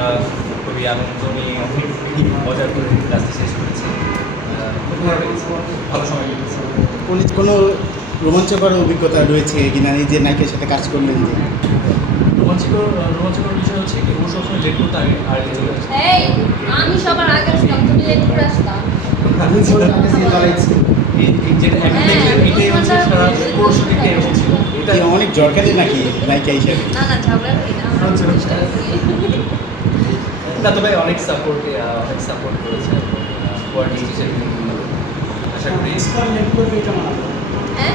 আমরা খুবই আনন্দ নিয়ে অনেক মজা করে কাজটি শেষ করেছি। খুব ভালো লেগেছে, ভালো সময় কেটেছে। কোনো রোমাঞ্চকর অভিজ্ঞতা রয়েছে কিনা, এই যে নায়কের সাথে কাজ করলেন যে? রোমাঞ্চকর বিষয় হচ্ছে কি ও সবসময় লেট করতে আগে চলে আসে। আমি সবার আগে আসতাম, তুমি লেট করে আসতাম। যেটা এখন দেখলেন এটাই হচ্ছে সারা পুরো শুটিংটা এরকম ছিল। এটা অনেক জরকারি নাকি নায়িকা হিসেবে? না না, ঝগড়া করি না, আমরা চেষ্টা করি। না, তবে অনেক সাপোর্ট করেছে কোয়ার্ডিনেট হিসেবে। আশা করি হ্যাঁ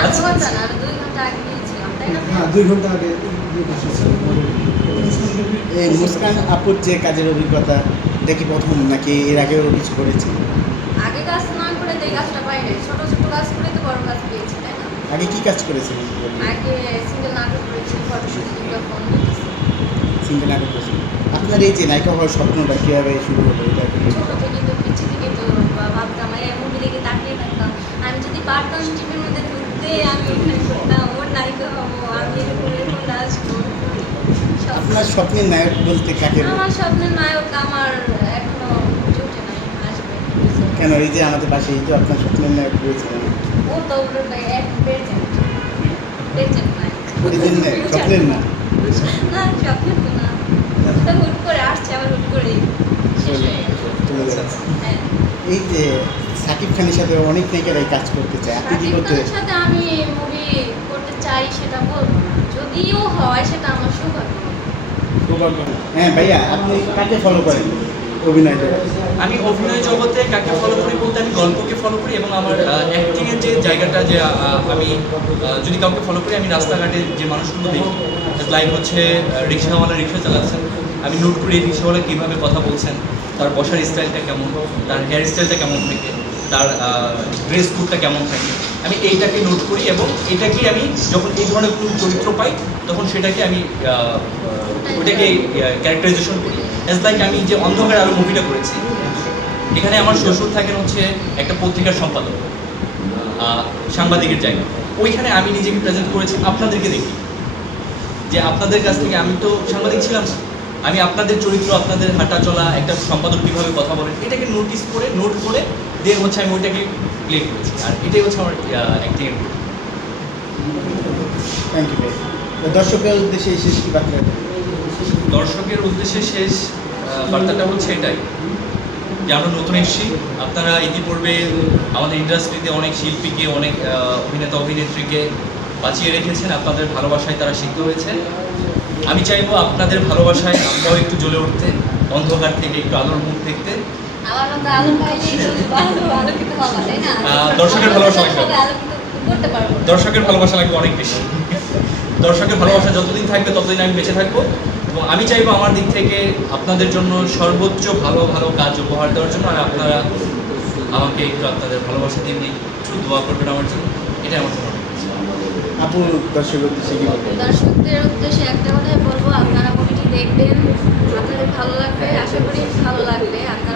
আধ ঘন্টা না, 2 ঘন্টা আগে গিয়েছিলাম, তাই না? হ্যাঁ 2 ঘন্টা আগে এই মুস্কান আপুর যে কাজের অভিজ্ঞতা, এটা কি প্রথম নাকি এর আগেও কিছু করেছে? আগে কাজ না করে তো এই কাজটা পাই নাই, ছোট ছোট কাজ করে তো বড় কাজ পেয়েছি, তাই না? আগে কি কাজ করেছেন? আগে সিঙ্গেল নাটক করেছি, ফটোশুট, বিজ্ঞাপন। সিঙ্গেল নাটক করেছেন। আপনার এই যে নায়িকা হওয়ার স্বপ্নটা কীভাবে শুরু হলো? এটা কি ছোট থেকে তো পিছিয়ে থেকে তো ভাবতাম, মুভি দেখে তাকিয়ে থাকতাম, আমি যদি পারতাম টিভির মধ্যে ঢুকতে আমি অভিনয় করতাম, ওর নায়িকা হবো, আমি এরকম এরকম ডান্স করবো। আপনার স্বপ্নের নায়ক বলতে কাকে বলে? আমার স্বপ্নের নায়ক আমার এখনো জুটে নাই, আসবে। কেন, এই যে আমাদের পাশে এই যে আপনার স্বপ্নের নায়ক রয়েছে, ও তো এক প্রেজেন্ট নায়ক। প্রেজেন্ট নায়ক, স্বপ্নের না? না, স্বপ্নের তো না, তো হুট করে আসছে, আবার হুট করে শেষ হয়ে গেছে। চলে যাচ্ছে। হ্যাঁ, এই যে সাকিব খানের সাথে অনেক নায়িকারাই কাজ করতে চায়, আপনি কি সাকিব করতে? খানের সাথে আমি মুভি করতে চাই সেটা বলবো না, যদিও হয় সেটা আমার সৌভাগ্য। হ্যাঁ ভাইয়া, আপনি কাকে ফলো করেন অভিনয় জগতে? আমি অভিনয় জগতে কাকে ফলো করি বলতে আমি গল্পকে ফলো করি এবং আমার অ্যাক্টিংয়ের যে জায়গাটা যে আমি যদি কাউকে ফলো করি, আমি রাস্তাঘাটে যে মানুষগুলো দেখি, লাইক হচ্ছে রিক্সাওয়ালা রিক্সা চালাচ্ছেন, আমি নোট করি এই রিক্সাওয়ালা কীভাবে কথা বলছেন, তার বসার স্টাইলটা কেমন, তার হেয়ার স্টাইলটা কেমন থাকে, তার ড্রেস কোডটা কেমন থাকে, আমি এইটাকে নোট করি এবং এটাকে আমি যখন এই ধরনের কোনো চরিত্র পাই তখন সেটাকে আমি ওটাকে ক্যারেক্টারাইজেশন করি। অ্যাজ লাইক আমি যে অন্ধকার আলো মুভিটা করেছি, এখানে আমার শ্বশুর থাকেন হচ্ছে একটা পত্রিকার সম্পাদক, সাংবাদিকের জায়গা, ওইখানে আমি নিজেকে প্রেজেন্ট করেছি আপনাদেরকে দেখি, যে আপনাদের কাছ থেকে আমি তো সাংবাদিক ছিলাম না, আমি আপনাদের চরিত্র, আপনাদের হাঁটা চলা, একটা সম্পাদক কীভাবে কথা বলেন, এটাকে নোট করে দিয়ে হচ্ছে আমি ওইটাকে প্লে করেছি। আর এটাই হচ্ছে আমার অ্যাক্টিংয়ের। থ্যাংক ইউ ভাই। দর্শকের উদ্দেশ্যে শেষ কি বার্তা? দর্শকের উদ্দেশ্যে শেষ বার্তাটা হচ্ছে এটাই যে আমরা নতুন এসেছি, আপনারা ইতিপূর্বে আমাদের ইন্ডাস্ট্রিতে অনেক শিল্পীকে, অনেক অভিনেতা অভিনেত্রীকে বাঁচিয়ে রেখেছেন, আপনাদের ভালোবাসায় তারা সিদ্ধ হয়েছে। আমি চাইবো আপনাদের ভালোবাসায় আমরাও একটু জ্বলে উঠতে, অন্ধকার থেকে একটু আলোর মুখ দেখতে। আমার মতো আলো পাইলেই আলোকিত হওয়া, তাই না? দর্শকের ভালোবাসা লাগবে, আলোকিত করতে পারবো। দর্শকের ভালোবাসা লাগবে অনেক বেশি। দর্শকের ভালোবাসা যতদিন থাকবে ততদিন আমি বেঁচে থাকবো এবং আমি চাইবো আমার দিক থেকে আপনাদের জন্য সর্বোচ্চ ভালো ভালো কাজ উপহার দেওয়ার জন্য। আর আপনারা আমাকে একটু আপনাদের ভালোবাসা দিন, একটু দোয়া করবেন আমার জন্য, এটাই আমার মনে হয়। আপু দর্শকের উদ্দেশ্যে কি বলবেন? দর্শকদের উদ্দেশ্যে একটা কথাই বলবো, আপনারা মুভিটি দেখবেন, আপনাদের ভালো লাগবে, আশা করি ভালো লাগবে। আপনারা